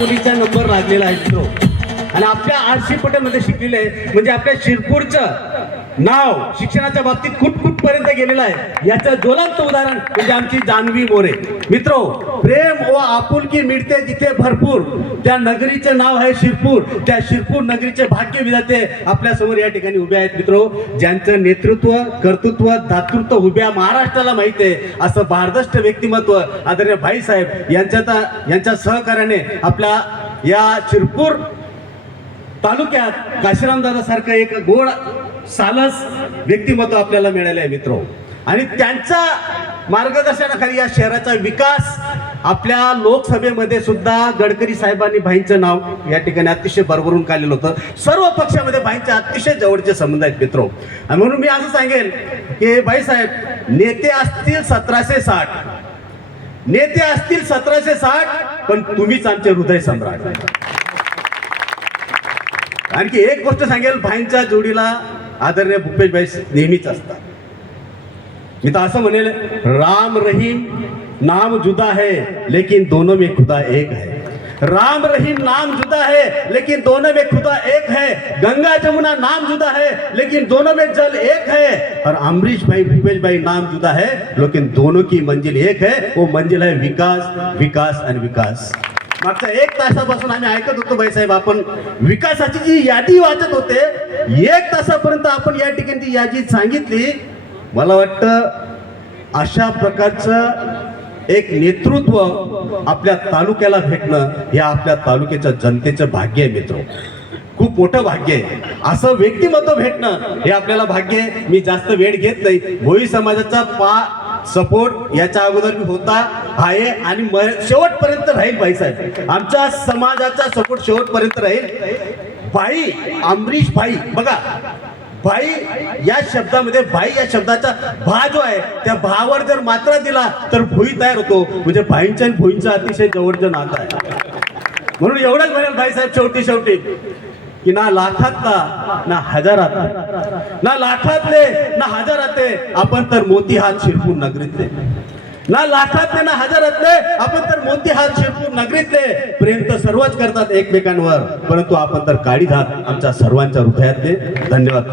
मुलीचा नंबर लागलेला आहे मित्रो आणि आपल्या आरशी पटेलमध्ये शिकलेले आहे म्हणजे आपल्या शिरपूरचं नाव शिक्षणाच्या बाबतीत कुठपर्यंत गेलेलं आहे याचं ज्वलंत उदाहरण म्हणजे आमची जान्हवी मोरे. मित्रो, प्रेम व आपुलकी मिळते जिथे भरपूर त्या नगरीचे नाव आहे शिरपूर. त्या शिरपूर नगरीचे भाग्य विधाते आपल्या समोर या ठिकाणी उभे आहेत मित्रो, ज्यांचं नेतृत्व कर्तृत्व दातृत्व उभ्या महाराष्ट्राला माहिती आहे असं भारदष्ट व्यक्तिमत्व आदरणीय भाईसाहेब यांच्या सहकार्याने आपल्या या शिरपूर तालुक्यात काशीरामदादा सारखं एक गोड सालस व्यक्तिमत्व आपल्याला मिळाले आहे मित्रो. आणि त्यांच्या मार्गदर्शनाखाली या शहराचा विकास आपल्या लोकसभेमध्ये सुद्धा गडकरी साहेबांनी भाईंचं नाव या ठिकाणी अतिशय भरभरून काढलेलं होतं. सर्व पक्षामध्ये भाईंचे अतिशय जवळचे संबंध आहेत मित्रो. आणि म्हणून मी असं सांगेल की भाईसाहेब नेते असतील 1760 नेते असतील 1760 पण तुम्हीच आमचे हृदय सम्राट. आणखी एक गोष्ट सांगेल, भाईंच्या जोडीला आदरणीय भूपेशभाई नेहमीच असतात. मी तर असं म्हणेल, राम रहीम नाम जुदा है लेकिन दोनों में खुदा एक है. राम रहीम नाम जुदा है लेकिन दोनों में खुदा एक है. गंगा जमुना नाम जुदा है लेकिन दोनों में जल एक है. और अमरीश भाई भूपेश भाई नाम जुदा है लेकिन दोनों की मंजिल एक है. वो मंजिल है विकास, विकास आणि विकास. मागच्या 1 तासापासून आम्ही ऐकत होतो भाईसाहेब, आपण विकासाची जी यादी वाचत होते 1 तासापर्यंत आपण या ठिकाणी ती यादी सांगितली. मला वाटतं अशा प्रकारचं एक नेतृत्व आपल्या तालुक्याला भेटणं हे आपल्या तालुक्याच्या जनतेचं भाग्य आहे मित्रो. खूप मोठं भाग्य आहे. असं व्यक्तिमत्व भेटणं हे आपल्याला भाग्य आहे. मी जास्त वेळ घेत नाही. भोई समाजाचा सपोर्ट याच्या अगोदर मी होता आहे आणि शेवटपर्यंत राहील. भाईसाहेब आमच्या समाजाचा सपोर्ट शेवटपर्यंत राहील. भाई अमरीश भाई, बघा भाई या शब्दामध्ये भाई या शब्दाचा भा जो आहे त्या भावावर जर मात्रा दिला तर भोई तयार होतो. म्हणजे भाईंच्या आणि भोईंचं अतिशय जवळचं नातं आहे. म्हणून एवढंच म्हणेल भाईसाहेब शेवटी की ना लाखातला ना हजारातला, ना लाखातले ना हजारातले आपण तर मोती हात शिरपूर नगरीतले. ना लाखातले ना हजारातले आपण तर मोती हात शिरपूर नगरीतले. प्रेम तर सर्वच करतात एकमेकांवर, परंतु आपण तर काळी हात आमच्या सर्वांच्या हृदयातले. धन्यवाद.